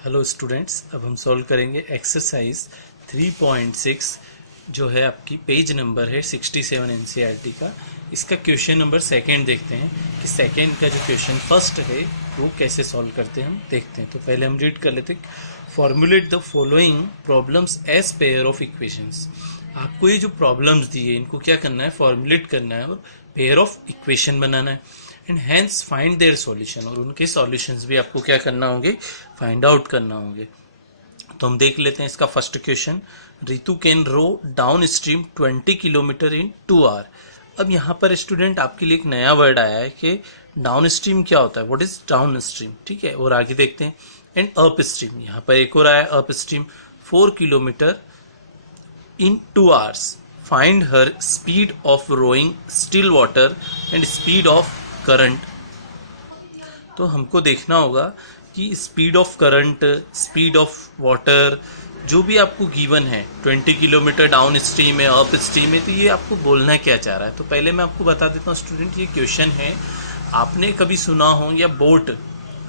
Hello students, अब हम solve करेंगे एक्सरसाइज 3.6 जो है आपकी पेज नंबर है 67 एनसीईआरटी का। इसका क्वेश्चन नंबर सेकंड देखते हैं कि सेकंड का जो क्वेश्चन फर्स्ट है वो कैसे सॉल्व करते हैं हम देखते हैं। तो पहले हम रीड कर लेते हैं। Formulate the following problems as pair of equations. आपको ये जो प्रॉब्लम्स दी है इनको क्या करना है, फॉर्मुलेट करना है और पेयर ऑफ इक्वेशन बनाना है and hence find their solution, और उनके सॉल्यूशंस भी आपको क्या करना होंगे, फाइंड आउट करना होंगे। तो हम देख लेते हैं इसका first question. Ritu can row downstream 20 kilometre in 2 hour. अब यहाँ पर स्टूडेंट आपके लिए एक नया वर्ड आया है कि डाउन स्ट्रीम क्या होता है, व्हाट इज डाउन स्ट्रीम, ठीक है। और आगे देखते हैं एंड अप स्ट्रीम, यहाँ पर एक और आया up stream 4 kilometre in 2 hours. Find her speed of rowing still water and speed of current. तो हमको देखना होगा कि speed of current, speed of water जो भी आपको गिवन है, 20 किलोमीटर डाउन स्ट्रीम है, अप स्ट्रीम है, तो ये आपको बोलना क्या चाह रहा है। तो पहले मैं आपको बता देता हूँ स्टूडेंट, ये क्वेश्चन है आपने कभी सुना हो या बोट,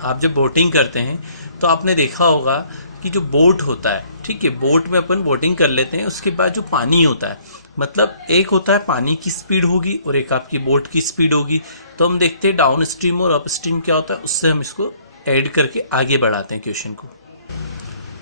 आप जब बोटिंग करते हैं तो आपने देखा होगा कि जो बोट होता है, ठीक है, बोट में अपन बोटिंग कर लेते हैं, उसके बाद जो पानी होता है, मतलब एक होता है पानी की स्पीड होगी और एक आपकी बोट की स्पीड होगी। तो हम देखते हैं डाउन स्ट्रीम और अप स्ट्रीम क्या होता है, उससे हम इसको ऐड करके आगे बढ़ाते हैं क्वेश्चन को।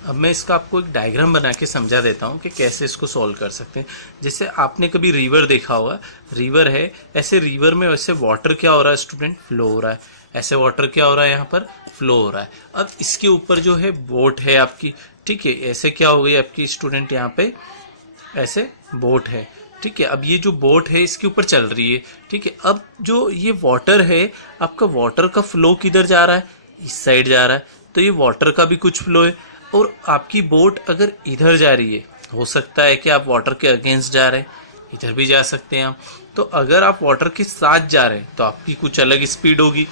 अब मैं इसका आपको एक डायग्राम बना के समझा देता हूँ कि कैसे इसको सॉल्व कर सकते हैं। जैसे आपने कभी रिवर देखा होगा, रिवर है, ऐसे रिवर में वैसे वाटर क्या हो रहा है स्टूडेंट, फ्लो हो रहा है, ऐसे वाटर क्या हो रहा है यहाँ पर, फ्लो हो रहा है। अब इसके ऊपर जो है बोट है आपकी, ठीक है, ऐसे क्या हो गई आपकी स्टूडेंट, यहाँ पे ऐसे बोट है, ठीक है। अब ये जो बोट है इसके ऊपर चल रही है, ठीक है। अब जो ये वाटर है आपका, वाटर का फ्लो किधर जा रहा है, इस साइड जा रहा है, तो ये वाटर का भी कुछ फ्लो है। और आपकी बोट अगर इधर जा रही है, हो सकता है कि आप वाटर के अगेंस्ट जा रहे हैं, इधर भी जा सकते हैं आप। तो अगर आप वाटर के साथ जा रहे हैं तो आपकी कुछ अलग स्पीड होगी,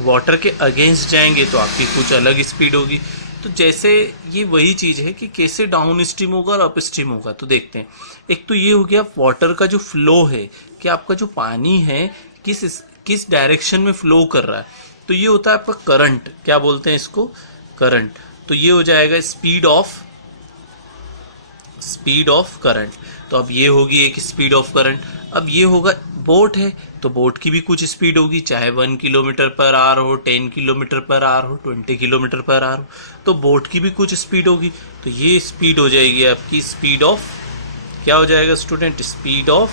वाटर के अगेंस्ट जाएंगे तो आपकी कुछ अलग स्पीड होगी। तो जैसे ये वही चीज़ है कि कैसे डाउन स्ट्रीम होगा और अप स्ट्रीम होगा। तो देखते हैं, एक तो ये हो गया वाटर का जो फ्लो है, कि आपका जो पानी है किस डायरेक्शन में फ्लो कर रहा है। तो ये होता है आपका करंट, क्या बोलते हैं इसको, करंट। तो ये हो जाएगा स्पीड ऑफ करंट। तो अब ये होगी एक स्पीड ऑफ करंट। अब ये होगा बोट है, तो बोट की भी कुछ स्पीड होगी, चाहे 1 किलोमीटर पर आवर हो, 10 किलोमीटर पर आवर हो, 20 किलोमीटर पर आवर हो, तो बोट की भी कुछ स्पीड होगी। तो ये स्पीड हो जाएगी आपकी स्पीड ऑफ, क्या हो जाएगा स्टूडेंट, स्पीड ऑफ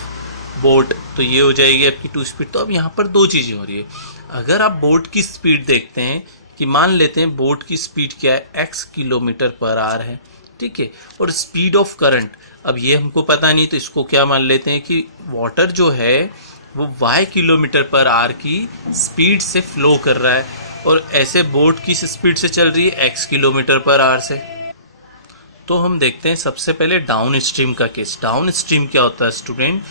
बोट। तो ये हो जाएगी आपकी 2 स्पीड। तो अब यहाँ पर 2 चीज़ें हो रही है। अगर आप बोट की स्पीड देखते हैं कि मान लेते हैं बोट की स्पीड क्या है, x किलोमीटर पर आवर है, ठीक है, और स्पीड ऑफ करंट, अब ये हमको पता नहीं, तो इसको क्या मान लेते हैं कि वाटर जो है वो y किलोमीटर पर आवर की स्पीड से फ्लो कर रहा है, और ऐसे बोट किस स्पीड से चल रही है, x किलोमीटर पर आवर से। तो हम देखते हैं सबसे पहले डाउन स्ट्रीम का केस। डाउन स्ट्रीम क्या होता है स्टूडेंट,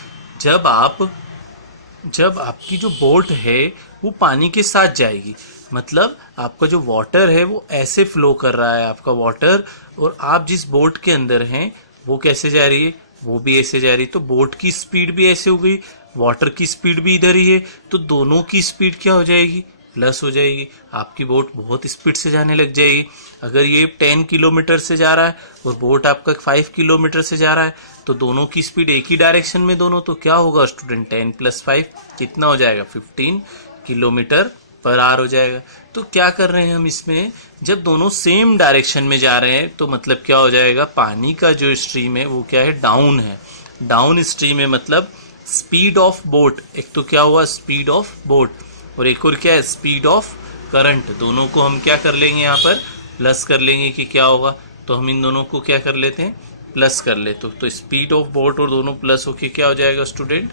जब आपकी जो बोट है वो पानी के साथ जाएगी, मतलब आपका जो वाटर है वो ऐसे फ्लो कर रहा है आपका वाटर, और आप जिस बोट के अंदर हैं वो कैसे जा रही है, वो भी ऐसे जा रही है। तो बोट की स्पीड भी ऐसे हो गई, वाटर की स्पीड भी इधर ही है, तो दोनों की स्पीड क्या हो जाएगी, प्लस हो जाएगी। आपकी बोट बहुत स्पीड से जाने लग जाएगी। अगर ये 10 किलोमीटर से जा रहा है और बोट आपका 5 किलोमीटर से जा रहा है, तो दोनों की स्पीड एक ही डायरेक्शन में दोनों, तो क्या होगा स्टूडेंट, 10 + 5 कितना हो जाएगा, 15 किलोमीटर पर आवर हो जाएगा। तो क्या कर रहे हैं हम इसमें, जब दोनों सेम डायरेक्शन में जा रहे हैं तो मतलब क्या हो जाएगा, पानी का जो स्ट्रीम है वो क्या है, डाउन है, डाउन स्ट्रीम है, मतलब स्पीड ऑफ बोट, एक तो क्या हुआ स्पीड ऑफ बोट, और एक और क्या है स्पीड ऑफ करंट। दोनों को हम क्या कर लेंगे यहाँ पर, प्लस कर लेंगे कि क्या होगा, तो हम इन दोनों को क्या कर लेते हैं, प्लस कर लेते। तो स्पीड ऑफ बोट और दोनों प्लस होके क्या हो जाएगा स्टूडेंट,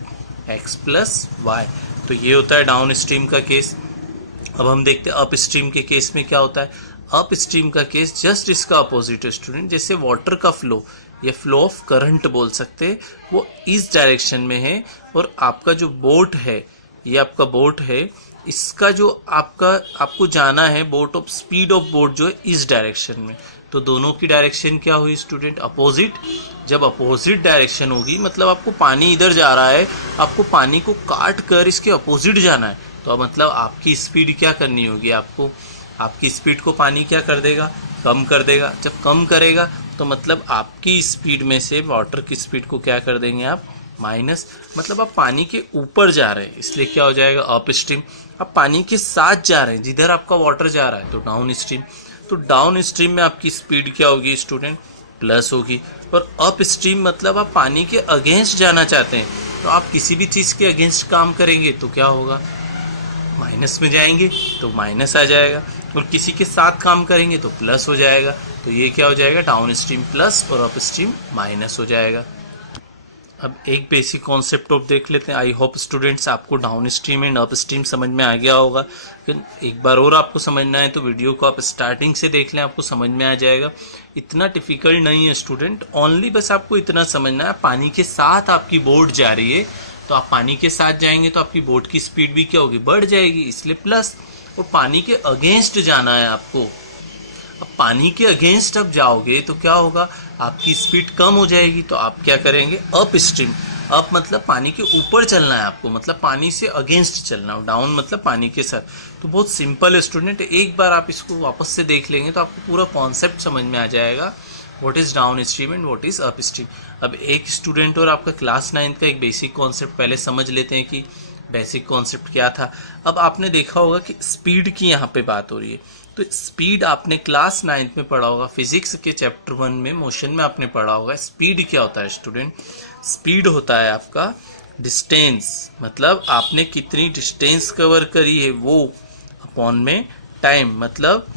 x + y। तो ये होता है डाउन स्ट्रीम का केस। अब हम देखते हैं अप स्ट्रीम के केस में क्या होता है। अप स्ट्रीम का केस जस्ट इसका अपोजिट है स्टूडेंट। जैसे वाटर का फ्लो या फ्लो ऑफ करंट बोल सकते हैं, वो इस डायरेक्शन में है, और आपका जो बोट है, ये आपका बोट है, इसका जो आपको जाना है, boat of speed of boat जो है इस डायरेक्शन में। तो दोनों की डायरेक्शन क्या हुई स्टूडेंट, अपोजिट। जब अपोजिट डायरेक्शन होगी, मतलब आपको पानी इधर जा रहा है, आपको पानी को काट कर इसके अपोजिट जाना है, तो मतलब आपकी स्पीड क्या करनी होगी, आपकी स्पीड को पानी क्या कर देगा, कम कर देगा। जब कम करेगा तो मतलब आपकी स्पीड में से वाटर की स्पीड को क्या कर देंगे आप, माइनस। मतलब आप पानी के ऊपर जा रहे हैं, इसलिए क्या हो जाएगा, अप स्ट्रीम। आप पानी के साथ जा रहे हैं, जिधर आपका वाटर जा रहा है, तो डाउन स्ट्रीम। तो डाउन स्ट्रीम में आपकी स्पीड क्या होगी स्टूडेंट, प्लस होगी। और अप स्ट्रीम मतलब आप पानी के अगेंस्ट जाना चाहते हैं, तो आप किसी भी चीज़ के अगेंस्ट काम करेंगे तो क्या होगा, माइनस में जाएंगे तो माइनस आ जाएगा। और किसी के साथ काम करेंगे तो प्लस हो जाएगा। तो ये क्या हो जाएगा, डाउन स्ट्रीम प्लस और अप स्ट्रीम माइनस हो जाएगा। अब एक बेसिक कॉन्सेप्ट ऑफ देख लेते हैं। आई होप स्टूडेंट्स आपको down stream and up stream समझ में आ गया होगा। फिर एक बार और आपको समझना है तो वीडियो को आप स्टार्टिंग से देख लें, आपको समझ में आ जाएगा। इतना डिफिकल्ट नहीं है स्टूडेंट, ओनली बस आपको इतना समझना है, पानी के साथ आपकी बोट जा रही है, तो आप पानी के साथ जाएंगे तो आपकी बोट की स्पीड भी क्या होगी, बढ़ जाएगी, इसलिए प्लस। और पानी के अगेंस्ट जाना है आपको। अब पानी के अगेंस्ट अब जाओगे तो क्या होगा, आपकी स्पीड कम हो जाएगी, तो आप क्या करेंगे, अप स्ट्रीम। अप मतलब पानी के ऊपर चलना है आपको, मतलब पानी से अगेंस्ट चलना। डाउन मतलब पानी के साथ। तो बहुत सिंपल है स्टूडेंट, एक बार आप इसको वापस से देख लेंगे तो आपको पूरा कॉन्सेप्ट समझ में आ जाएगा, what is down stream and what is up stream. अब एक स्टूडेंट और आपका क्लास 9th का एक बेसिक कॉन्सेप्ट पहले समझ लेते हैं कि बेसिक कॉन्सेप्ट क्या था। अब आपने देखा होगा कि स्पीड की यहाँ पे बात हो रही है, तो स्पीड आपने क्लास 9th में पढ़ा होगा, फिजिक्स के चैप्टर 1 में मोशन में आपने पढ़ा होगा। स्पीड क्या होता है स्टूडेंट, स्पीड होता है आपका डिस्टेंस, मतलब आपने कितनी डिस्टेंस कवर करी है वो, अपॉन में टाइम, मतलब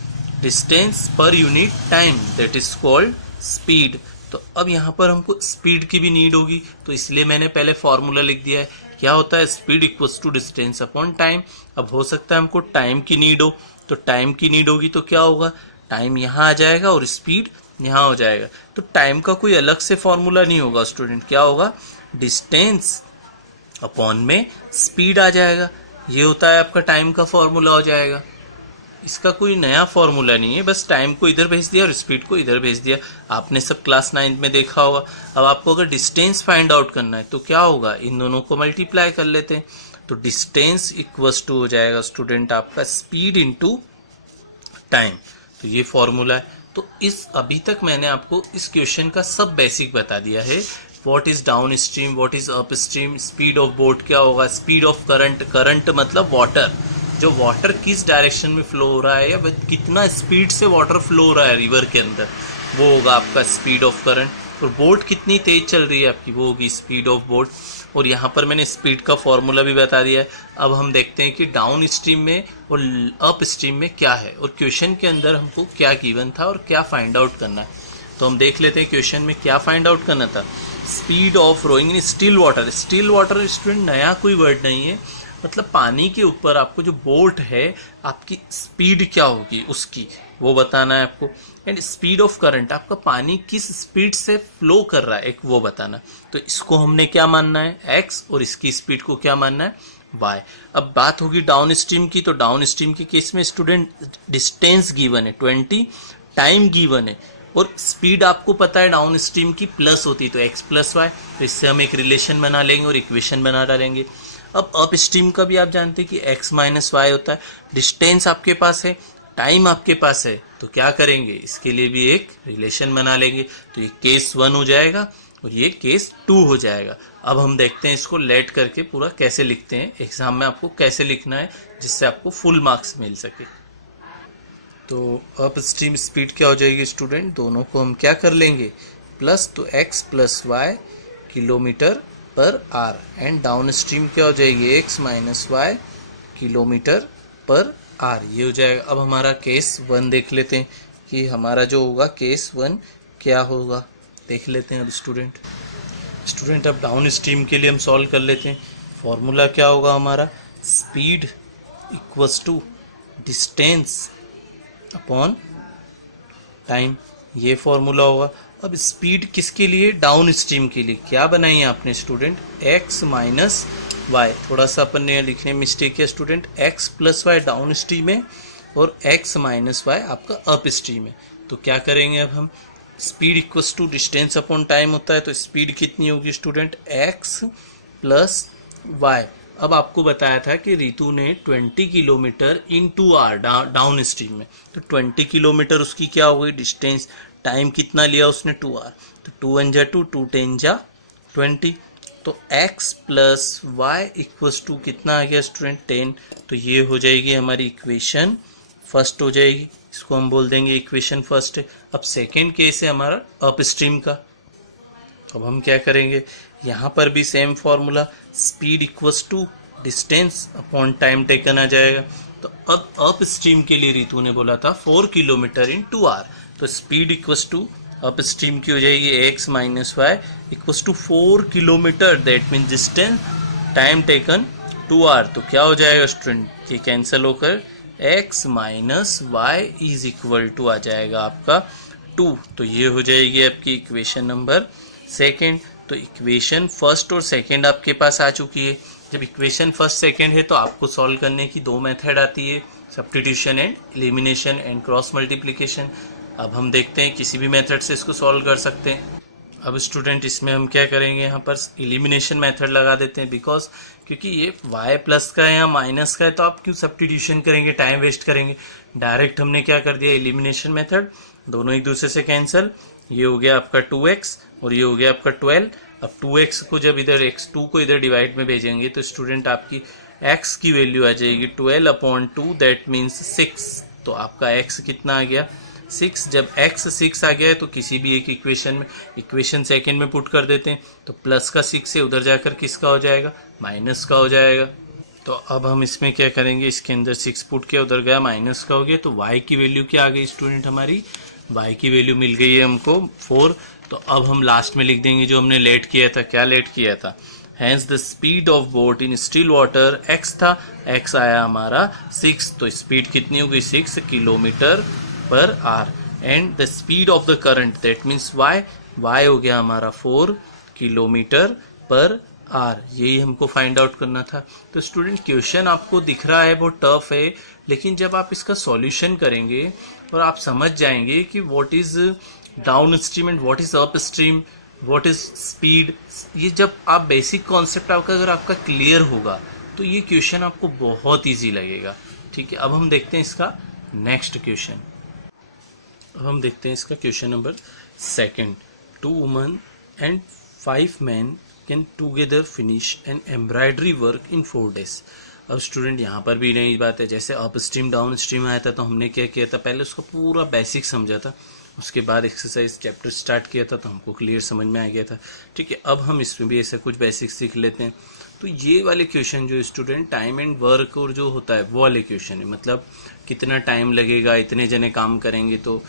distance per unit time, that is called speed. तो अब यहाँ पर हमको स्पीड की भी नीड होगी, तो इसलिए मैंने पहले फॉर्मूला लिख दिया है। क्या होता है, speed equals to distance upon time. अब हो सकता है हमको टाइम की नीड हो, तो टाइम की नीड होगी तो क्या होगा, टाइम यहाँ आ जाएगा और स्पीड यहाँ हो जाएगा। तो टाइम का कोई अलग से फॉर्मूला नहीं होगा स्टूडेंट, क्या होगा, डिस्टेंस अपॉन में स्पीड आ जाएगा। ये होता है आपका टाइम का फॉर्मूला हो जाएगा। इसका कोई नया फॉर्मूला नहीं है, बस टाइम को इधर भेज दिया और स्पीड को इधर भेज दिया। आपने सब क्लास 9th में देखा होगा। अब आपको अगर डिस्टेंस फाइंड आउट करना है तो क्या होगा, इन दोनों को मल्टीप्लाई कर लेते हैं, तो डिस्टेंस इक्वल्स टू हो जाएगा स्टूडेंट आपका स्पीड इनटू टाइम। तो ये फॉर्मूला है। तो इस अभी तक मैंने आपको इस क्वेश्चन का सब बेसिक बता दिया है। What is down stream, what is up stream, speed of boat क्या होगा, स्पीड ऑफ करंट, करंट मतलब वाटर, जो वाटर किस डायरेक्शन में फ्लो हो रहा है या कितना स्पीड से वाटर फ्लो हो रहा है रिवर के अंदर, वो होगा आपका स्पीड ऑफ करंट। और बोट कितनी तेज चल रही है आपकी, वो होगी स्पीड ऑफ बोट। और यहाँ पर मैंने स्पीड का फॉर्मूला भी बता दिया है। अब हम देखते हैं कि डाउन स्ट्रीम में और अप स्ट्रीम में क्या है, और क्वेश्चन के अंदर हमको क्या गिवन था और क्या फाइंड आउट करना है। तो हम देख लेते हैं क्वेश्चन में क्या फाइंड आउट करना था। Speed of rowing in still water. Still water student नया कोई वर्ड नहीं है, मतलब पानी के ऊपर आपको जो बोट है, आपकी स्पीड क्या होगी उसकी, वो बताना है आपको। एंड स्पीड ऑफ करंट, आपका पानी किस स्पीड से फ्लो कर रहा है, एक वो बताना। तो इसको हमने क्या मानना है, एक्स, और इसकी स्पीड को क्या मानना है, वाई। अब बात होगी डाउन स्ट्रीम की, तो डाउन स्ट्रीम के केस में स्टूडेंट डिस्टेंस गिवन है 20, टाइम गिवन है, और स्पीड आपको पता है डाउन स्ट्रीम की प्लस होती है, तो एक्स प्लस वाई। तो इससे हम एक रिलेशन बना लेंगे और इक्वेशन बना डालेंगे। अब अप स्ट्रीम का भी आप जानते हैं कि एक्स माइनस वाई होता है। डिस्टेंस आपके पास है, टाइम आपके पास है, तो क्या करेंगे, इसके लिए भी एक रिलेशन बना लेंगे। तो ये केस 1 हो जाएगा और ये केस 2 हो जाएगा। अब हम देखते हैं इसको लेट करके पूरा कैसे लिखते हैं, एग्जाम में आपको कैसे लिखना है जिससे आपको फुल मार्क्स मिल सके। तो अप स्ट्रीम स्पीड क्या हो जाएगी स्टूडेंट, दोनों को हम क्या कर लेंगे, प्लस, तो एक्स प्लस वाई किलोमीटर पर आर, एंड डाउन स्ट्रीम क्या हो जाएगी, एक्स माइनस वाई किलोमीटर पर आर, ये हो जाएगा। अब हमारा केस 1 देख लेते हैं कि हमारा जो होगा केस 1 क्या होगा, देख लेते हैं। अब स्टूडेंट अब डाउन स्ट्रीम के लिए हम सॉल्व कर लेते हैं। फॉर्मूला क्या होगा हमारा, speed equals to distance upon time, ये फॉर्मूला होगा। अब स्पीड किसके लिए, डाउन स्ट्रीम के लिए क्या बनाई है आपने स्टूडेंट, एक्स माइनस वाई। थोड़ा सा अपन ने लिखने में मिस्टेक है student, x plus y downstream है और एक्स माइनस वाई आपका अप स्ट्रीम है। तो क्या करेंगे अब हम, speed equals to distance upon time होता है, तो स्पीड कितनी होगी स्टूडेंट, एक्स प्लस वाई अब आपको बताया था कि रितु ने 20 kilometre in 2 hour downstream में, तो 20 किलोमीटर उसकी क्या हो गई डिस्टेंस, टाइम कितना लिया उसने 2 आवर, तो 2 1 जा 2, 2 10 जा 20, तो x plus y equals to कितना आ गया स्टूडेंट 10। तो ये हो जाएगी हमारी इक्वेशन फर्स्ट हो जाएगी, इसको हम बोल देंगे इक्वेशन फर्स्ट है। अब सेकेंड केस है हमारा अप स्ट्रीम का। अब हम क्या करेंगे, यहाँ पर भी same formula, speed equals to distance upon time taken आ जाएगा। तो अब अप स्ट्रीम के लिए रितु ने बोला था 4 किलोमीटर इन 2 आवर, तो speed equals to upstream की हो जाएगी x माइनस Y equals to 4 kilometre, that mean distance time taken 2 hour. तो क्या हो जाएगा स्टूडेंट, ये कैंसिल होकर x माइनस वाई इज इक्वल टू आ जाएगा आपका 2। तो ये हो जाएगी आपकी इक्वेशन नंबर सेकेंड। तो इक्वेशन फर्स्ट और सेकेंड आपके पास आ चुकी है। जब इक्वेशन फर्स्ट सेकेंड है तो आपको सॉल्व करने की 2 मेथड आती है, substitution and elimination and cross multiplication. अब हम देखते हैं किसी भी मेथड से इसको सॉल्व कर सकते हैं। अब स्टूडेंट इसमें हम क्या करेंगे, यहाँ पर एलिमिनेशन मेथड लगा देते हैं, बिकॉज क्योंकि ये y प्लस का है या माइनस का है, तो आप क्यों सब्स्टिट्यूशन करेंगे, टाइम वेस्ट करेंगे। डायरेक्ट हमने क्या कर दिया, एलिमिनेशन मेथड, दोनों एक दूसरे से कैंसिल। ये हो गया आपका 2x और ये हो गया आपका 12। अब 2x को जब इधर x2 को इधर डिवाइड में भेजेंगे तो स्टूडेंट आपकी x की वैल्यू आ जाएगी 12/2, दैट मीन्स 6। तो आपका x कितना आ गया 6। जब x 6 आ गया है तो किसी भी एक इक्वेशन में, इक्वेशन सेकेंड में पुट कर देते हैं, तो प्लस का 6 से उधर जाकर किसका हो जाएगा, माइनस का हो जाएगा। तो अब हम इसमें क्या करेंगे, इसके अंदर 6 पुट किया, उधर गया माइनस का हो गया, तो y की वैल्यू क्या आ गई स्टूडेंट, हमारी y की वैल्यू मिल गई है हमको 4। तो अब हम लास्ट में लिख देंगे जो हमने लेट किया था, क्या लेट किया था, hence the speed of boat in still water x था, x आया हमारा 6, तो स्पीड कितनी हो गई 6 kilometre per hour, and the speed of the current that means y हो गया हमारा 4 किलोमीटर पर आवर। यही हमको फाइंड आउट करना था। तो स्टूडेंट क्वेश्चन आपको दिख रहा है बहुत टफ है, लेकिन जब आप इसका सॉल्यूशन करेंगे और आप समझ जाएंगे कि what is down stream and what is up stream, what is speed, ये जब आप बेसिक कॉन्सेप्ट आपका अगर आपका क्लियर होगा तो ये क्वेश्चन आपको बहुत ईजी लगेगा। ठीक है, अब हम देखते हैं इसका नेक्स्ट क्वेश्चन। अब हम देखते हैं इसका question number second. 2 women and 5 men can together finish an embroidery work in 4 days। अब स्टूडेंट यहाँ पर भी नई बात है, जैसे अप स्ट्रीम डाउन स्ट्रीम आया था तो हमने क्या किया था, पहले उसका पूरा बेसिक समझा था, उसके बाद एक्सरसाइज चैप्टर स्टार्ट किया था तो हमको क्लियर समझ में आ गया था। ठीक है, अब हम इसमें भी ऐसा कुछ बेसिक सीख लेते हैं। तो ये वाले क्वेश्चन जो स्टूडेंट टाइम एंड वर्क और जो होता है वो वाले क्वेश्चन है, मतलब कितना टाइम लगेगा, इतने जने काम करेंगे तो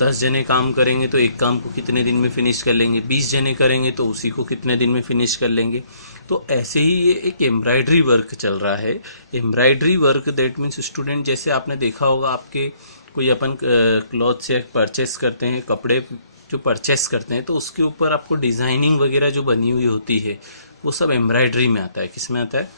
10 जने काम करेंगे तो एक काम को कितने दिन में फिनिश कर लेंगे, 20 जने करेंगे तो उसी को कितने दिन में फिनिश कर लेंगे। तो ऐसे ही ये एक एम्ब्रॉयडरी वर्क चल रहा है। Embroidery work that means student, जैसे आपने देखा होगा आपके कोई अपन क्लॉथ से परचेस करते हैं, कपड़े जो परचेस करते हैं तो उसके ऊपर आपको डिज़ाइनिंग वगैरह जो बनी हुई होती है वो सब एम्ब्रॉयडरी में आता है। किस में आता है,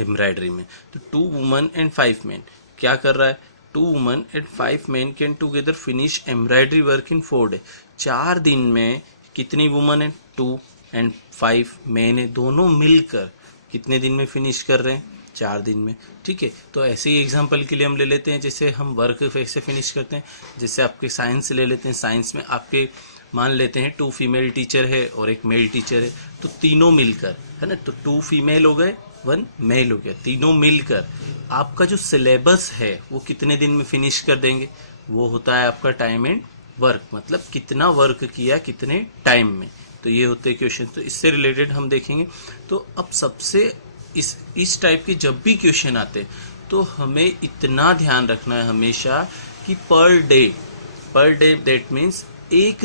एम्ब्रॉयडरी में। तो 2 women and 5 men क्या कर रहा है, 2 women and 5 men can together finish embroidery work in 4 days। 4 दिन में कितनी वुमन है, 2 and 5 men है, दोनों मिलकर कितने दिन में फिनिश कर रहे हैं, 4 दिन में। ठीक है, तो ऐसे ही एग्जांपल के लिए हम ले लेते हैं, जैसे हम वर्क कैसे फिनिश करते हैं, जैसे आपके साइंस ले लेते हैं। साइंस में आपके मान लेते हैं 2 फीमेल टीचर है और 1 मेल टीचर है, तो तीनों मिलकर है ना, तो 2 फीमेल हो गए 1 मेल हो गया, तीनों मिलकर आपका जो सिलेबस है वो कितने दिन में फिनिश कर देंगे, वो होता है आपका टाइम एंड वर्क, मतलब कितना वर्क किया कितने टाइम में। तो ये होते हैं क्वेश्चन। तो इससे रिलेटेड हम देखेंगे। तो अब सबसे इस टाइप के जब भी क्वेश्चन आते तो हमें इतना ध्यान रखना है हमेशा कि पर डे दैट मीन्स एक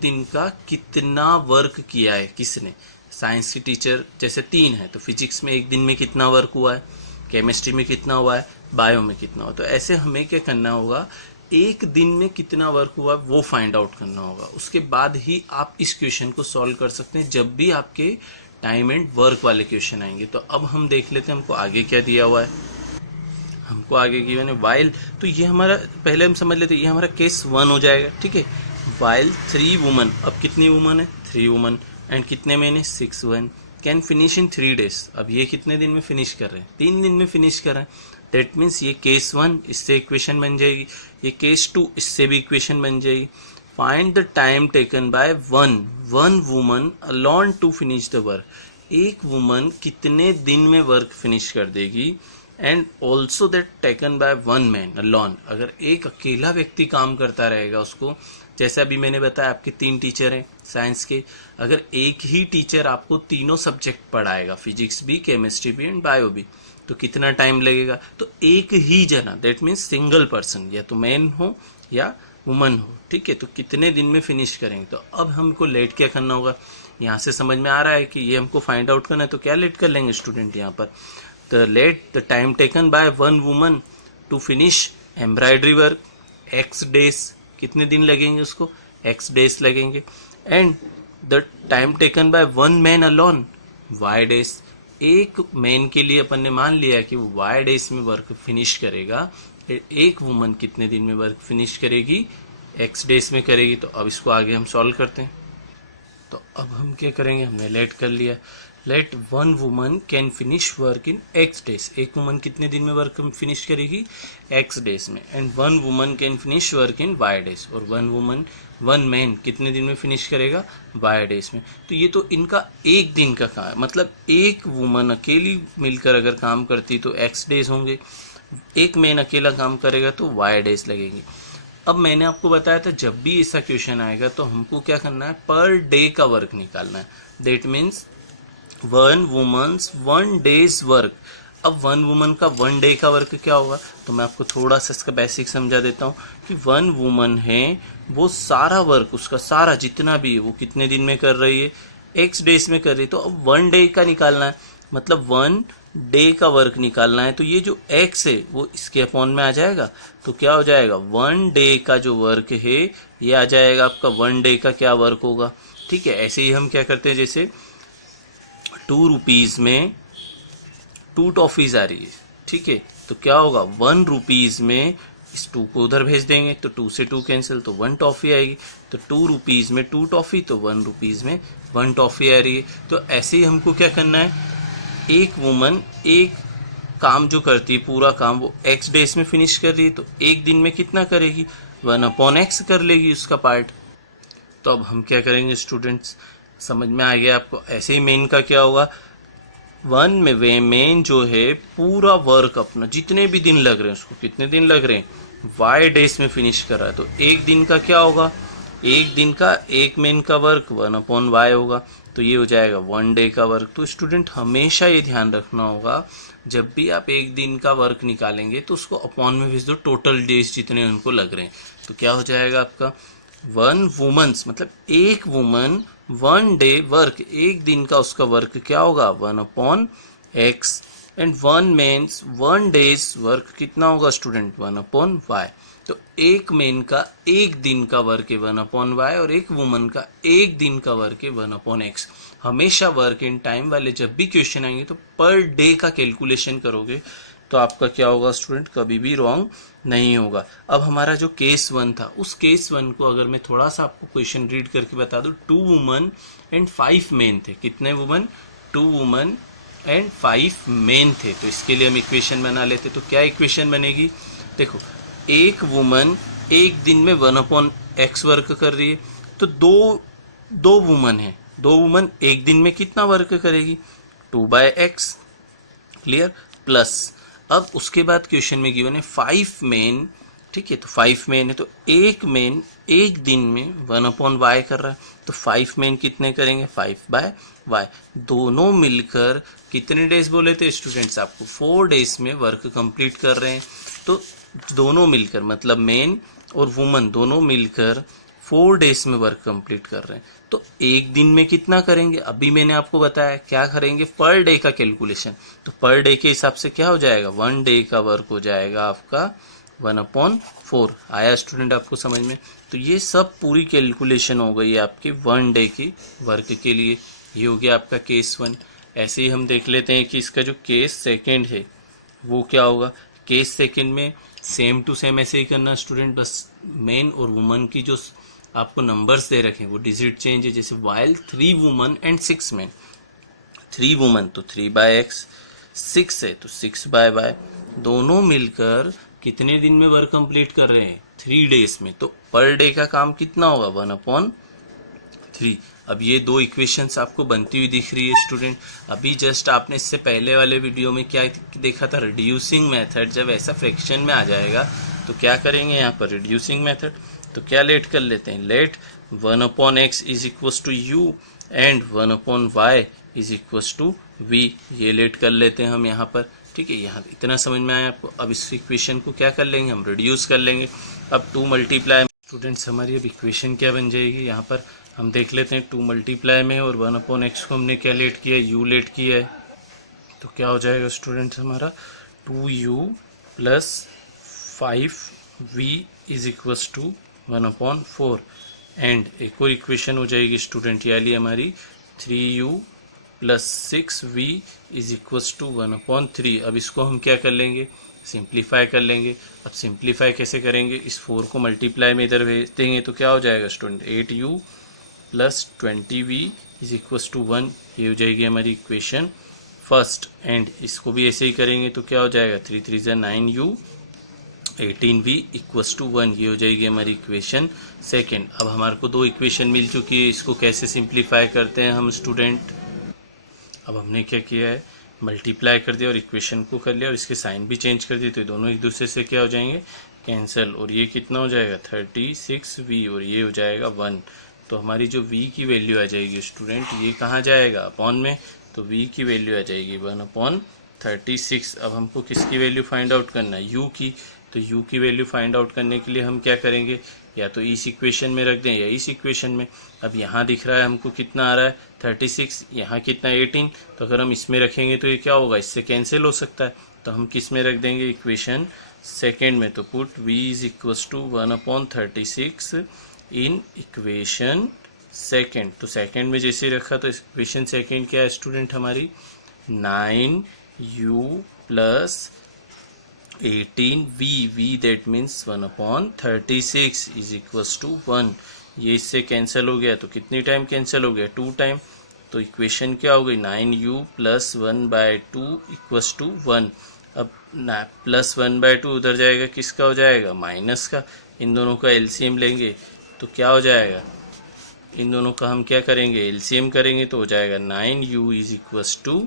दिन का कितना वर्क किया है किसने। साइंस की टीचर जैसे 3 है तो फिजिक्स में एक दिन में कितना वर्क हुआ है, केमिस्ट्री में कितना हुआ है, बायो में कितना हुआ। तो ऐसे हमें क्या करना होगा, एक दिन में कितना वर्क हुआ वो फाइंड आउट करना होगा, उसके बाद ही आप इस क्वेश्चन को सॉल्व कर सकते हैं जब भी आपके टाइम एंड वर्क वाले क्वेश्चन आएंगे। तो अब हम देख लेते हैं हमको आगे क्या दिया हुआ है। हमको आगे गिवन है वाइल, तो ये हमारा पहले हम समझ लेते हैं, ये हमारा केस 1 हो जाएगा। ठीक है, वाइल 3 वुमन, अब कितनी वुमन है 3 वुमन, एंड कितने मैन है 6 one can finish in 3 days। अब ये कितने दिन में फिनिश कर रहे हैं? 3 दिन में फिनिश कर रहे हैं। दैट मीन्स ये केस 1 इससे इक्वेशन बन जाएगी, ये केस 2 इससे भी इक्वेशन बन जाएगी। Find the time taken by one woman alone to finish the work. एक वुमन कितने दिन में वर्क फिनिश कर देगी, and also that taken by one man alone. अगर एक अकेला व्यक्ति काम करता रहेगा उसको, जैसे अभी मैंने बताया आपके 3 टीचर हैं साइंस के, अगर एक ही टीचर आपको तीनों सब्जेक्ट पढ़ाएगा, फिजिक्स भी, केमिस्ट्री भी एंड बायो भी, तो कितना टाइम लगेगा? तो एक ही जना, दैट मीन्स सिंगल पर्सन, या तो मैन हो या वुमन हो, ठीक है, तो कितने दिन में फिनिश करेंगे। तो अब हमको लेट क्या करना होगा? यहाँ से समझ में आ रहा है कि ये हमको फाइंड आउट करना है, तो क्या लेट कर लेंगे स्टूडेंट यहाँ पर? The let the time taken by one woman to finish embroidery work x days, कितने दिन लगेंगे उसको? x days लगेंगे। And the time taken by one man alone y days। एक मैन के लिए अपन ने मान लिया कि वो y days में वर्क फिनिश करेगा, एक वुमन कितने दिन में वर्क फिनिश करेगी? x days में करेगी। तो अब इसको आगे हम सॉल्व करते हैं। तो अब हम क्या करेंगे? हमने लेट कर लिया, let one woman can finish work in x days। एक वुमन कितने दिन में वर्क फिनिश करेगी? x days में। And one woman can finish work in y days। और वन मैन कितने दिन में फिनिश करेगा? y days में। तो ये तो इनका एक दिन का काम है, मतलब एक वुमन अकेली मिलकर अगर काम करती तो x days होंगे, एक मैन अकेला काम करेगा तो y days लगेंगे। अब मैंने आपको बताया था जब भी ऐसा क्वेश्चन आएगा तो हमको क्या करना है? पर डे का वर्क निकालना है। That means one woman's 1 days work. अब वन वुमन का 1 day का वर्क क्या होगा? तो मैं आपको थोड़ा सा इसका बेसिक समझा देता हूँ कि वन वुमन है, वो सारा वर्क, उसका सारा जितना भी है वो कितने दिन में कर रही है? x days में कर रही है। तो अब 1 day का निकालना है, मतलब 1 day का वर्क निकालना है। तो ये जो x है वो इसके अपॉन में आ जाएगा, तो क्या हो जाएगा? 1 day का जो वर्क है ये आ जाएगा आपका 1 day का क्या वर्क होगा, ठीक है। ऐसे ही हम क्या करते हैं, जैसे 2 रुपीज में 2 टॉफीज आ रही है, ठीक है, तो क्या होगा? 1 रुपीज में इस 2 को उधर भेज देंगे तो 2 से 2 कैंसिल, तो 1 टॉफी आएगी। तो 2 रुपीज में 2 टॉफी, तो 1 रुपीज में 1 टॉफी आ रही है। तो ऐसे ही हमको क्या करना है? एक वुमन एक काम जो करती है, पूरा काम वो x days में फिनिश कर रही है, तो एक दिन में कितना करेगी? 1/x कर लेगी उसका पार्ट। तो अब हम क्या करेंगे स्टूडेंट्स? समझ में आ गया आपको? ऐसे ही मेन का क्या होगा? वन में वे मेन जो है पूरा वर्क अपना जितने भी दिन लग रहे हैं, उसको कितने दिन लग रहे हैं? y days में फिनिश कर रहा है। तो एक दिन का क्या होगा? एक दिन का एक मेन का वर्क 1/y होगा, तो ये हो जाएगा 1 day का वर्क। तो स्टूडेंट हमेशा ये ध्यान रखना होगा, जब भी आप एक दिन का वर्क निकालेंगे तो उसको अपॉन में भेज दो टोटल डेज जितने उनको लग रहे हैं। तो क्या हो जाएगा आपका? वन वुमन्स, मतलब एक वुमन 1 day वर्क, एक दिन का उसका वर्क क्या होगा? 1/x। And one man's 1 days work कितना होगा स्टूडेंट? 1/y। तो एक मेन का एक दिन का वर्क है 1/y, और एक वुमन का एक दिन का वर्क है 1/x। हमेशा वर्क इन टाइम वाले जब भी क्वेश्चन आएंगे तो पर डे का कैलकुलेशन करोगे तो आपका क्या होगा स्टूडेंट? कभी भी रॉन्ग नहीं होगा। अब हमारा जो केस 1 था, उस केस 1 को अगर मैं थोड़ा सा आपको क्वेश्चन रीड करके बता दूं, 2 वुमन एंड 5 मेन थे। कितने वुमन? 2 वुमन एंड 5 मेन थे। तो इसके लिए हम इक्वेशन बना लेते। तो क्या इक्वेशन बनेगी? देखो, एक वुमन एक दिन में 1/x वर्क कर रही है, तो दो वुमन है, 2 वुमन एक दिन में कितना वर्क करेगी? 2/x। क्लियर? प्लस अब उसके बाद क्वेश्चन में गिवन है 5 मेन, ठीक है, तो 5 मेन है, तो एक मेन एक दिन में 1/y कर रहा है, तो 5 मेन कितने करेंगे? 5/y। दोनों मिलकर कितने डेज बोले थे स्टूडेंट्स आपको? 4 days में वर्क कंप्लीट कर रहे हैं। तो दोनों मिलकर, मतलब मेन और वुमन दोनों मिलकर 4 days में वर्क कंप्लीट कर रहे हैं। तो एक दिन में कितना करेंगे? अभी मैंने आपको बताया क्या करेंगे? पर डे का कैलकुलेशन। तो पर डे के हिसाब से क्या हो जाएगा? 1 day का वर्क हो जाएगा आपका 1/4। आया स्टूडेंट आपको समझ में? तो ये सब पूरी कैलकुलेशन हो गई है आपके 1 day की वर्क के लिए। ये हो गया आपका केस 1। ऐसे ही हम देख लेते हैं कि इसका जो केस सेकेंड है वो क्या होगा। केस सेकेंड में सेम टू सेम ऐसे ही करना स्टूडेंट, बस मेन और वुमन की जो आपको नंबर्स दे रखे हैं वो डिजिट चेंज है। जैसे while 3 woman and 6 main, 3 woman तो 3/x, 6 है तो 6/y, दोनों मिलकर कितने दिन में वर्क कंप्लीट कर रहे हैं? 3 डेज में। तो पर डे का काम कितना होगा? 1/3। अब ये दो इक्वेशंस आपको बनती हुई दिख रही है स्टूडेंट। अभी जस्ट आपने इससे पहले वाले वीडियो में क्या देखा था? Reducing method. जब ऐसा फ्रैक्शन में आ जाएगा तो क्या करेंगे यहाँ पर? Reducing method. तो क्या लेट कर लेते हैं? Let 1/x is equals to u and 1/y is equals to v। ये लेट कर लेते हैं हम यहाँ पर। ठीक है, यहाँ इतना समझ में आया आपको। अब इस इक्वेशन को क्या कर लेंगे? हम रिड्यूस कर लेंगे। अब 2 मल्टीप्लाई, स्टूडेंट्स हमारी अब इक्वेशन क्या बन जाएगी? यहाँ पर हम देख लेते हैं 2 मल्टीप्लाई में, और 1/x को हमने क्या लेट किया है? u लेट किया है। तो क्या हो जाएगा स्टूडेंट्स हमारा? 2u plus 5v is equals to 1/4। And एक और इक्वेशन हो जाएगी स्टूडेंट, ये वाली हमारी 3u plus 6v is equals to 1/3। अब इसको हम क्या कर लेंगे? सिंप्लीफाई कर लेंगे। अब सिंप्लीफाई कैसे करेंगे? इस 4 को मल्टीप्लाई में इधर भेज देंगे तो क्या हो जाएगा student? 8u plus 20v is equals to 1। ये हो जाएगी हमारी इक्वेशन फर्स्ट। एंड इसको भी ऐसे ही करेंगे तो क्या हो जाएगा? 3 3 जा 9u 18v इक्वल्स टू 1। ये हो जाएगी हमारी इक्वेशन सेकेंड। अब हमारे को दो इक्वेशन मिल चुकी है, इसको कैसे सिंप्लीफाई करते हैं हम स्टूडेंट? अब हमने क्या किया है? मल्टीप्लाई कर दिया और इक्वेशन को कर लिया और इसके साइन भी चेंज कर दिए, तो दोनों एक दूसरे से क्या हो जाएंगे? कैंसिल। और ये कितना हो जाएगा? 36v, और ये हो जाएगा 1। तो हमारी जो v की वैल्यू आ जाएगी स्टूडेंट, ये कहाँ जाएगा? अपॉन में। तो v की वैल्यू आ जाएगी 1/36। अब हमको किसकी वैल्यू फाइंड आउट करना है? u की। तो u की वैल्यू फाइंड आउट करने के लिए हम क्या करेंगे? या तो इस इक्वेशन में रख दें या इस इक्वेशन में। अब यहाँ दिख रहा है हमको कितना आ रहा है? 36। यहाँ कितना? 18। तो अगर हम इसमें रखेंगे तो ये क्या होगा? इससे कैंसिल हो सकता है। तो हम किस में रख देंगे? इक्वेशन सेकेंड में। तो put v is equals to 1/36 in equation second. तो सेकेंड में जैसे रखा तो इक्वेशन सेकेंड क्या है स्टूडेंट हमारी? 9u plus 18v, v that means 1/36 is equals to 1। ये इससे कैंसिल हो गया, तो कितनी टाइम कैंसिल हो गया? 2 टाइम। तो इक्वेशन क्या हो गई? 9u plus 1/2 equals to 1। अब प्लस 1/2 उधर जाएगा, किसका हो जाएगा? माइनस का। इन दोनों का एलसीएम लेंगे तो क्या हो जाएगा? इन दोनों का हम क्या करेंगे? एलसीएम करेंगे तो हो जाएगा 9u इज इक्वल्स टू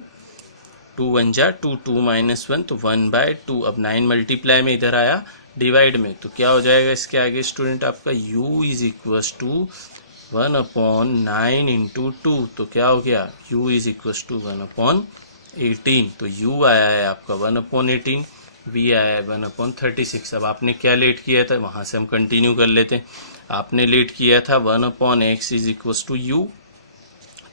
2 1 जा 2, 2 माइनस 1 तो 1/2। अब 9 मल्टीप्लाई में इधर आया डिवाइड में, तो क्या हो जाएगा इसके आगे स्टूडेंट आपका? u is equals to 1/9 into 2। तो क्या हो गया? u is equals to 1/18। तो u आया है आपका 1/18, v आया है 1/36। अब आपने क्या लेट किया था? वहां से हम कंटिन्यू कर लेते हैं। आपने लेट किया था 1/x is equals to u।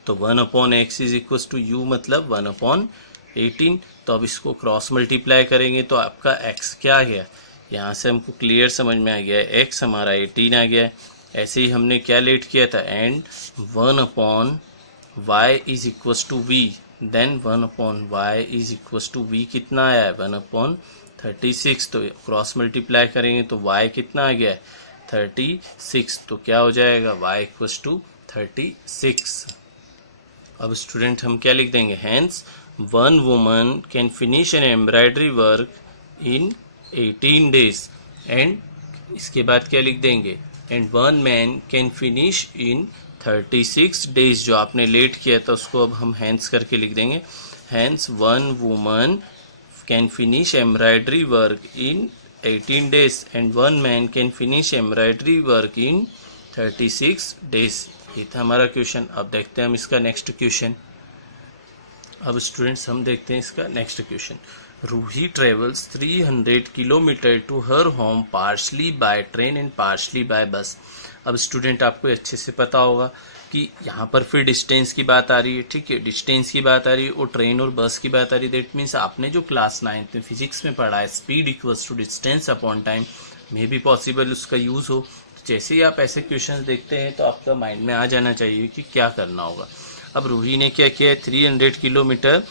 तो 1/x is equals to u मतलब 1/18। तो अब इसको क्रॉस मल्टीप्लाई करेंगे तो आपका x क्या आ गया? यहाँ से हमको क्लियर समझ में आ गया है, x हमारा 18 आ गया है। ऐसे ही हमने क्या लेट किया था? And 1/y is equals to v। Then 1/y is equals to v कितना आया है? 1/36। तो क्रॉस मल्टीप्लाई करेंगे तो y कितना आ गया है? 36। तो क्या हो जाएगा? y equals to 36। अब स्टूडेंट हम क्या लिख देंगे? Hence 1 woman can finish an embroidery work in 18 days. And इसके बाद क्या लिख देंगे? And 1 man can finish in 36 days. जो आपने लेट किया था उसको अब हम हैंस करके लिख देंगे। Hence 1 woman can finish embroidery work in 18 days and 1 man can finish embroidery work in 36 days। ये था हमारा क्वेश्चन। अब देखते हैं हम इसका नेक्स्ट क्वेश्चन। अब स्टूडेंट्स हम देखते हैं इसका next question. Ruhi travels 300 kilometre to her home partially by train and partially by bus. अब स्टूडेंट आपको अच्छे से पता होगा कि यहाँ पर फिर डिस्टेंस की बात आ रही है। ठीक है, डिस्टेंस की बात आ रही है और ट्रेन और बस की बात आ रही है। दैट मीन्स आपने जो क्लास 9th में फिजिक्स में पढ़ा है, speed equals to distance upon time, मे भी पॉसिबल उसका यूज हो। तो जैसे ही आप ऐसे क्वेश्चन देखते हैं तो आपका माइंड में आ जाना चाहिए कि क्या करना होगा। अब रूही ने क्या किया है? 300 किलोमीटर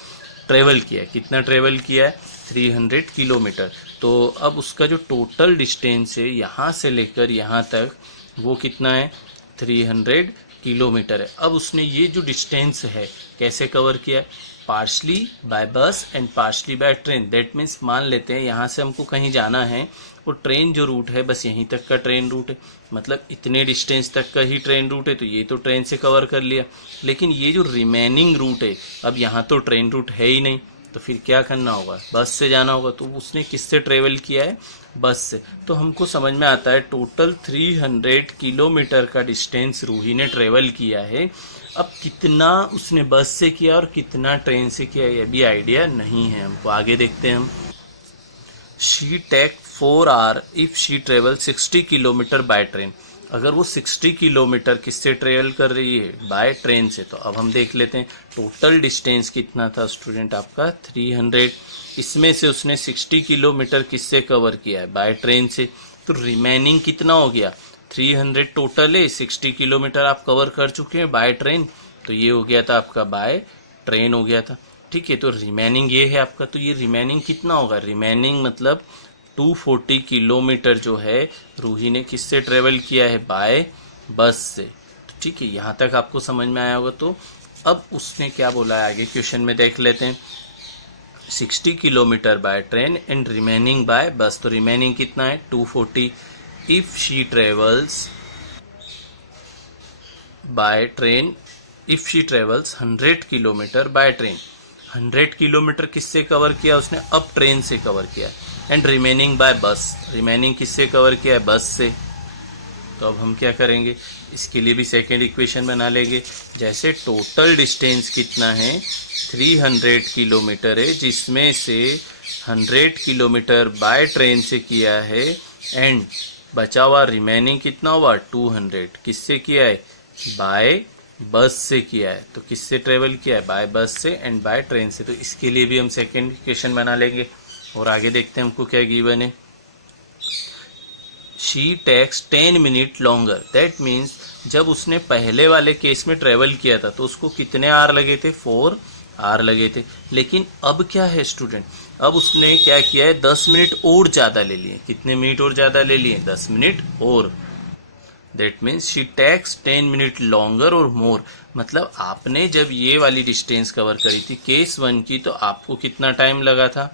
ट्रेवल किया है। कितना ट्रेवल किया है? 300 किलोमीटर। तो अब उसका जो टोटल डिस्टेंस है यहाँ से लेकर यहाँ तक वो कितना है? 300 किलोमीटर है। अब उसने ये जो डिस्टेंस है कैसे कवर किया है, पार्शली बाय बस and partially by train. That means मान लेते हैं यहाँ से हमको कहीं जाना है, वो ट्रेन जो रूट है बस यहीं तक का ट्रेन रूट है, मतलब इतने डिस्टेंस तक का ही ट्रेन रूट है, तो ये तो ट्रेन से कवर कर लिया। लेकिन ये जो रिमेनिंग रूट है, अब यहाँ तो ट्रेन रूट है ही नहीं, तो फिर क्या करना होगा, बस से जाना होगा। तो उसने किससे ट्रेवल किया है, बस से। तो हमको समझ में आता है टोटल 300 किलोमीटर का डिस्टेंस रूही ने ट्रेवल किया है। अब कितना उसने बस से किया और कितना ट्रेन से किया, ये भी आइडिया नहीं है हमको। आगे देखते हैं हम। She take 4 hour if she travel 60 kilometre by train. अगर वो 60 किलोमीटर किससे ट्रेवल कर रही है, बाय ट्रेन से। तो अब हम देख लेते हैं टोटल डिस्टेंस कितना था स्टूडेंट आपका 300। इसमें से उसने 60 किलोमीटर किससे कवर किया है, बाय ट्रेन से। तो रिमेनिंग कितना हो गया, 300 टोटल है, 60 किलोमीटर आप कवर कर चुके हैं बाय ट्रेन, तो ये हो गया था आपका बाय ट्रेन हो गया था। ठीक है, तो रिमेनिंग ये है आपका। तो ये रिमेनिंग कितना होगा, रिमेनिंग मतलब 240 किलोमीटर जो है रूही ने किससे ट्रेवल किया है, बाय बस से। तो ठीक है, यहाँ तक आपको समझ में आया होगा। तो अब उसने क्या बोला है आगे क्वेश्चन में देख लेते हैं। 60 kilometre by train and remaining by bus. तो रिमेनिंग कितना है 240 if she travels by train, if she travels 100 kilometre by train. 100 kilometre किससे कवर किया उसने, अब ट्रेन से कवर किया। And remaining by bus, remaining किससे कवर किया है, बस से। तो अब हम क्या करेंगे, इसके लिए भी सेकेंड इक्वेशन बना लेंगे। जैसे टोटल डिस्टेंस कितना है 300 किलोमीटर है, जिसमें से 100 किलोमीटर बाय ट्रेन से किया है एंड बचा हुआ रिमेनिंग कितना हुआ 200 किससे किया है, बाय बस से किया है। तो किससे ट्रेवल किया है, बाय बस से एंड बाय ट्रेन से। तो इसके लिए भी हम सेकेंड इक्वेशन बना लेंगे और आगे देखते हैं हमको क्या गिवन है। She takes 10 minute longer. That means जब उसने पहले वाले केस में ट्रेवल किया था तो उसको कितने आवर लगे थे, 4 आवर लगे थे। लेकिन अब क्या है स्टूडेंट, अब उसने क्या किया है 10 मिनट और ज़्यादा ले लिए। कितने मिनट और ज़्यादा ले लिए, 10 मिनट और। That means she takes 10 minute longer और मोर। मतलब आपने जब ये वाली डिस्टेंस कवर करी थी केस 1 की, तो आपको कितना टाइम लगा था,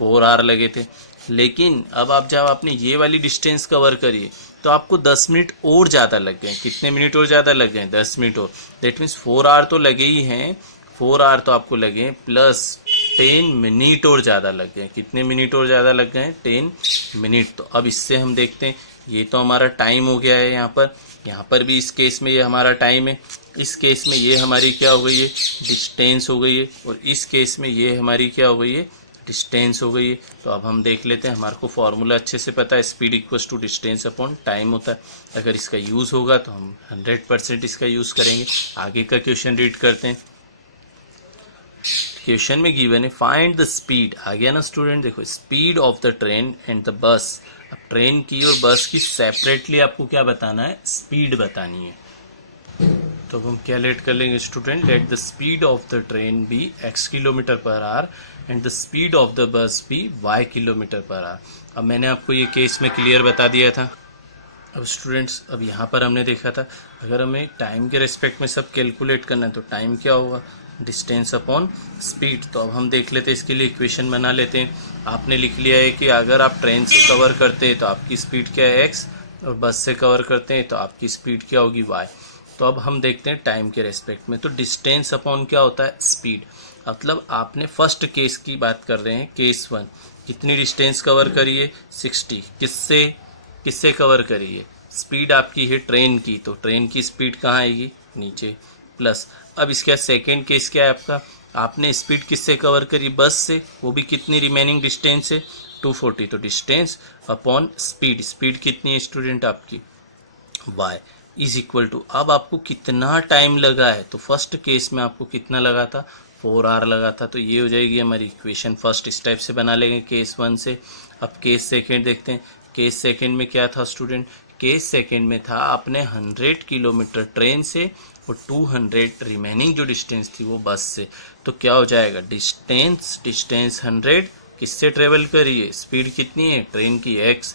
4 आवर लगे थे। लेकिन अब आप जब आपने ये वाली डिस्टेंस कवर करी तो आपको 10 मिनट और ज़्यादा लग गए। कितने मिनट और ज़्यादा लग गए, 10 मिनट और। दैट मीन्स 4 आवर तो लगे ही हैं, 4 आवर तो आपको लगे प्लस 10 मिनट और ज़्यादा लग गए। कितने मिनट और ज़्यादा लग गए, 10 मिनट। तो अब इससे हम देखते हैं, ये तो हमारा टाइम हो गया है यहाँ पर भी इस केस में ये हमारा टाइम है, इस केस में ये हमारी क्या हो गई है, डिस्टेंस हो गई है, और इस केस में ये हमारी क्या हो गई है, डिस्टेंस हो गई है। तो अब हम देख लेते हैं, हमारे को फॉर्मूला अच्छे से पता है, speed equals to distance upon time होता है। अगर इसका यूज़ होगा तो हम 100% इसका यूज़ करेंगे। आगे का क्वेश्चन रीड करते हैं। क्वेश्चन में गिवन है फाइंड द स्पीड। आ गया ना स्टूडेंट, देखो speed of the train and the बस। अब ट्रेन की और बस की सेपरेटली आपको क्या बताना है, स्पीड बतानी है। तो हम क्या लेट कर लेंगे student, let the speed of the train be x kilometre per hour and the speed of the bus be y kilometre per hour. अब मैंने आपको ये केस में क्लियर बता दिया था। अब स्टूडेंट्स, अब यहाँ पर हमने देखा था अगर हमें टाइम के रेस्पेक्ट में सब कैलकुलेट करना है तो टाइम क्या होगा, डिस्टेंस अपॉन स्पीड। तो अब हम देख लेते हैं, इसके लिए इक्वेशन बना लेते हैं। आपने लिख लिया है कि अगर आप ट्रेन से कवर करते हैं तो आपकी स्पीड क्या है x, और बस से कवर करते हैं तो आपकी स्पीड क्या होगी y। तो अब हम देखते हैं टाइम के रेस्पेक्ट में, तो डिस्टेंस अपॉन क्या होता है, स्पीड। मतलब आपने फर्स्ट केस की बात कर रहे हैं, केस 1, कितनी डिस्टेंस कवर करिए 60, किससे कवर करिए, स्पीड आपकी है ट्रेन की, तो ट्रेन की स्पीड कहाँ आएगी, नीचे, प्लस। अब इसका सेकेंड केस क्या है आपका, आपने स्पीड किससे कवर करी, बस से, वो भी कितनी रिमेनिंग डिस्टेंस है 240। तो डिस्टेंस अपॉन स्पीड, स्पीड कितनी है स्टूडेंट आपकी y इज इक्वल टू, अब आपको कितना टाइम लगा है, तो फर्स्ट केस में आपको कितना लगा था, 4 आवर लगा था। तो ये हो जाएगी हमारी इक्वेशन फर्स्ट। इस टाइप से बना लेंगे केस 1 से। अब केस सेकेंड देखते हैं। केस सेकेंड में क्या था स्टूडेंट, केस सेकेंड में था आपने 100 किलोमीटर ट्रेन से और 200 रिमेनिंग जो डिस्टेंस थी वो बस से। तो क्या हो जाएगा, डिस्टेंस 100 किससे ट्रेवल करिए, स्पीड कितनी है ट्रेन की x,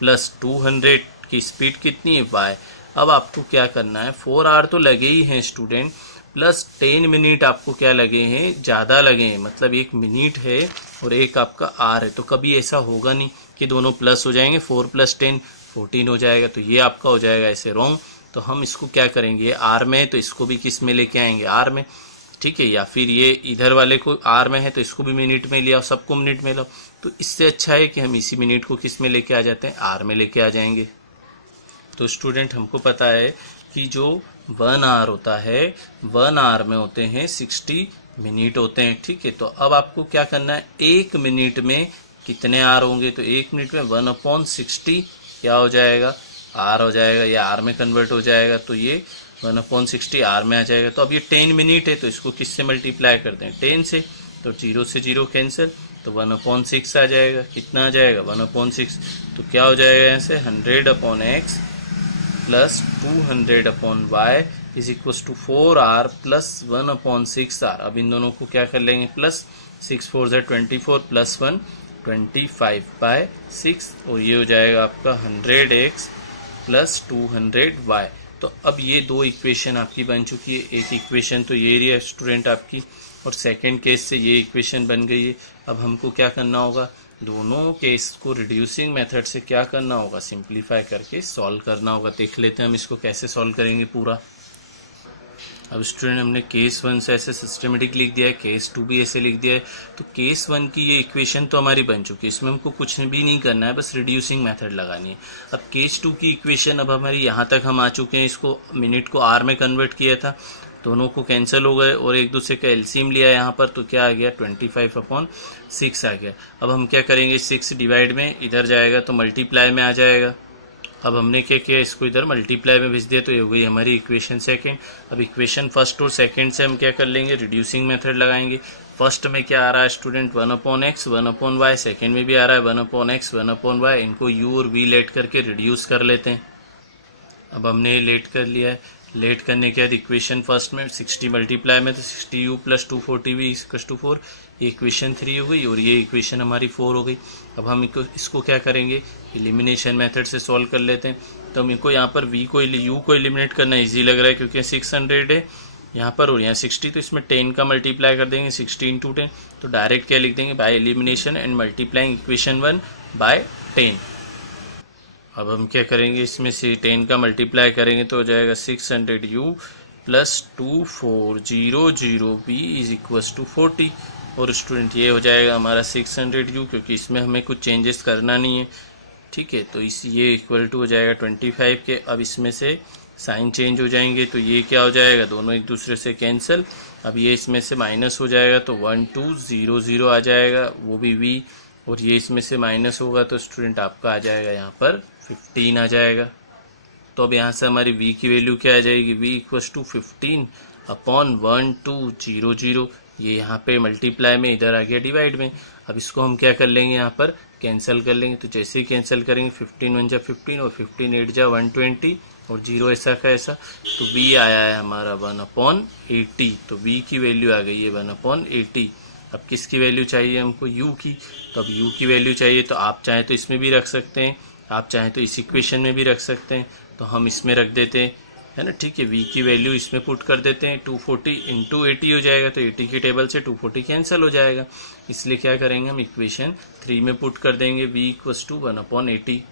प्लस 200 की स्पीड कितनी है y। अब आपको क्या करना है, 4 आवर तो लगे ही हैं स्टूडेंट, प्लस 10 मिनट आपको क्या लगे हैं, ज़्यादा लगे हैं, मतलब 1 मिनट है और एक आपका आर है। तो कभी ऐसा होगा नहीं कि दोनों प्लस हो जाएंगे, 4 + 10 14 हो जाएगा, तो ये आपका हो जाएगा ऐसे रॉन्ग। तो हम इसको क्या करेंगे, आर में है तो इसको भी किस में लेके आएंगे, आर में, ठीक है। या फिर ये इधर वाले को आर में है तो इसको भी मिनट में लिया, सबको मिनट में लाओ। तो इससे अच्छा है कि हम इसी मिनट को किस में लेके आ जाते हैं, आर में लेके आ जाएंगे। तो स्टूडेंट हमको पता है कि जो 1 आवर होता है, 1 आवर में होते हैं 60 मिनट होते हैं, ठीक है। तो अब आपको क्या करना है, 1 मिनट में कितने आर होंगे, तो 1 मिनट में 1/60 क्या हो जाएगा, आर हो जाएगा, ये आर में कन्वर्ट हो जाएगा, तो ये 1/60 आर में आ जाएगा। तो अब ये 10 मिनट है तो इसको किससे मल्टीप्लाई कर दें, 10 से, तो 0 से 0 कैंसिल, तो 1/6 आ जाएगा, कितना आ जाएगा 1/6, तो क्या हो जाएगा यहाँ से 100/x plus 200/y is equal to 4r plus 1/6r। अब इन दोनों को क्या कर लेंगे, प्लस 6 4 ज़ा 24 प्लस 1 25/6, और ये हो जाएगा आपका 100x प्लस 200y। तो अब ये दो इक्वेशन आपकी बन चुकी है, एक इक्वेशन तो ये रही है स्टूडेंट आपकी, और सेकंड केस से ये इक्वेशन बन गई है। अब हमको क्या करना होगा, दोनों केस को रिड्यूसिंग मेथड से क्या करना होगा, सिंप्लीफाई करके सॉल्व करना होगा। देख लेते हैं हम इसको कैसे सॉल्व करेंगे पूरा। अब स्टूडेंट हमने केस 1 से ऐसे सिस्टमेटिक लिख दिया है, केस 2 भी ऐसे लिख दिया है। तो केस 1 की ये इक्वेशन तो हमारी बन चुकी है, इसमें हमको कुछ भी नहीं करना है, बस रिड्यूसिंग मेथड लगानी है। अब केस 2 की इक्वेशन अब हमारी यहाँ तक हम आ चुके हैं, इसको मिनट को आर में कन्वर्ट किया था, दोनों को कैंसिल हो गए और एक दूसरे का एलसीएम लिया यहाँ पर, तो क्या आ गया 25/6 आ गया। अब हम क्या करेंगे, 6 डिवाइड में इधर जाएगा तो मल्टीप्लाई में आ जाएगा। अब हमने क्या किया, इसको इधर मल्टीप्लाई में भेज दिया, तो ये हो गई हमारी इक्वेशन सेकंड। अब इक्वेशन फर्स्ट और सेकंड से हम क्या कर लेंगे, रिड्यूसिंग मेथड लगाएंगे। फर्स्ट में क्या आ रहा है स्टूडेंट, 1/x 1/y, सेकंड में भी आ रहा है 1/x 1/y। इनको u और v लेट करके रिड्यूस कर लेते हैं। अब हमने ये लेट कर लिया है, लेट करने के बाद इक्वेशन फर्स्ट में 60 मल्टीप्लाई में तो 60u plus 240v equals to 4, ये इक्वेशन 3 हो गई और ये इक्वेशन हमारी 4 हो गई। अब हम इसको क्या करेंगे, एलिमिनेशन मेथड से सॉल्व कर लेते हैं। तो हमको यहाँ पर v को u को एलिमिनेट करना इजी लग रहा है क्योंकि 600 है यहाँ पर और यहाँ 60, तो इसमें 10 का मल्टीप्लाई कर देंगे, 60 × 10, तो डायरेक्ट क्या लिख देंगे, by elimination and multiplying equation 1 by 10। अब हम क्या करेंगे, इसमें से 10 का मल्टीप्लाई करेंगे तो हो जाएगा 600u plus 2400v is equals to 40। और स्टूडेंट ये हो जाएगा हमारा 600u, क्योंकि इसमें हमें कुछ चेंजेस करना नहीं है, ठीक है। तो इस ये इक्वल टू हो जाएगा 25 के। अब इसमें से साइन चेंज हो जाएंगे तो ये क्या हो जाएगा, दोनों एक दूसरे से कैंसिल। अब ये इसमें से माइनस हो जाएगा तो 1200 आ जाएगा, वो भी v, और ये इसमें से माइनस होगा तो स्टूडेंट आपका आ जाएगा यहाँ पर 15 आ जाएगा। तो अब यहाँ से हमारी v की वैल्यू क्या आ जाएगी, v इक्वल्स टू 15/1200, ये यहाँ पे मल्टीप्लाई में, इधर आ गया डिवाइड में। अब इसको हम क्या कर लेंगे, यहाँ पर कैंसिल कर लेंगे। तो जैसे ही कैंसिल करेंगे 15 × 1 = 15 और 15 × 8 = 120 और 0 ऐसा का ऐसा, तो v आया है हमारा 1/80। तो v की वैल्यू आ गई है 1/80। अब किसकी वैल्यू चाहिए हमको, u की। तो अब u की वैल्यू चाहिए तो आप चाहें तो इसमें भी रख सकते हैं, आप चाहें तो इस इक्वेशन में भी रख सकते हैं, तो हम इसमें रख देते हैं, है ना, ठीक है। v की वैल्यू इसमें पुट कर देते हैं, 240 × 80 हो जाएगा, तो 80 की टेबल से 240 कैंसिल हो जाएगा, इसलिए क्या करेंगे हम इक्वेशन 3 में पुट कर देंगे, v इक्वल्स टू 1/80।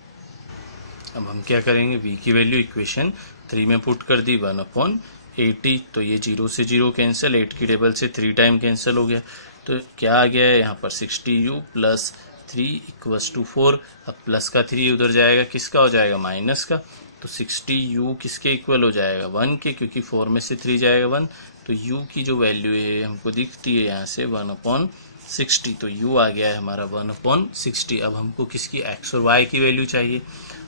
अब हम क्या करेंगे, v की वैल्यू इक्वेशन 3 में पुट कर दी 1/80, तो ये 0 से 0 कैंसिल, 8 की टेबल से 3 टाइम कैंसिल हो गया, तो क्या आ गया है यहाँ पर 60u प्लस 3 इक्वल्स टू 4। अब प्लस का 3 उधर जाएगा, किसका हो जाएगा, माइनस का, तो 60u किसके इक्वल हो जाएगा, 1 के, क्योंकि 4 में से 3 जाएगा 1, तो u की जो वैल्यू है हमको दिखती है यहाँ से 1/60, तो u आ गया है हमारा 1/60। अब हमको किसकी, x और y की वैल्यू चाहिए।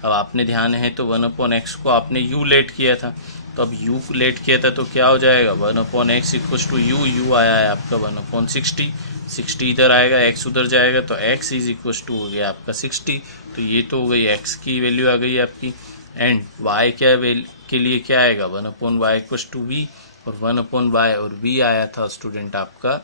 अब आपने ध्यान है तो 1/x को आपने u लेट किया था, तो अब u लेट किया था तो क्या हो जाएगा, 1/x इक्वल्स टू u आया है आपका 1/60, 60 इधर आएगा, x उधर जाएगा, तो x इज इक्वल्स टू हो गया आपका 60। तो ये तो हो गई x की वैल्यू आ गई आपकी, एंड y क्या के लिए क्या आएगा, 1/y इक्वल्स टू v, और 1/y और v आया था स्टूडेंट आपका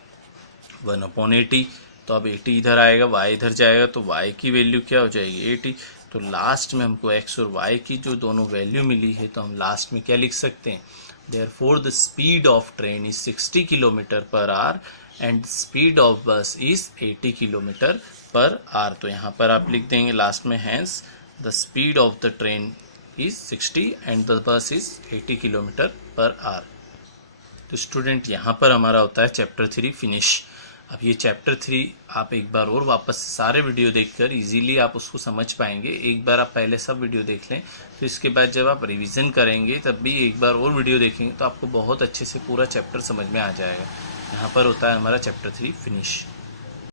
1/80। तो अब 80 इधर आएगा, y इधर जाएगा, तो y की वैल्यू क्या हो जाएगी 80। तो लास्ट में हमको x और y की जो दोनों वैल्यू मिली है, तो हम लास्ट में क्या लिख सकते हैं, therefore the speed of train is 60 kilometre per hour and speed of bus is 80 kilometre per hour. तो यहाँ पर आप लिख देंगे लास्ट में, hence the speed of the train is 60 and the bus is 80 kilometre per hour. तो student यहाँ पर हमारा होता है चैप्टर 3 फिनिश। अब ये चैप्टर 3 आप एक बार और वापस सारे वीडियो देखकर इजीली आप उसको समझ पाएंगे। एक बार आप पहले सब वीडियो देख लें, तो इसके बाद जब आप रिवीजन करेंगे तब भी एक बार और वीडियो देखेंगे तो आपको बहुत अच्छे से पूरा चैप्टर समझ में आ जाएगा। यहाँ पर होता है हमारा चैप्टर 3 फिनिश।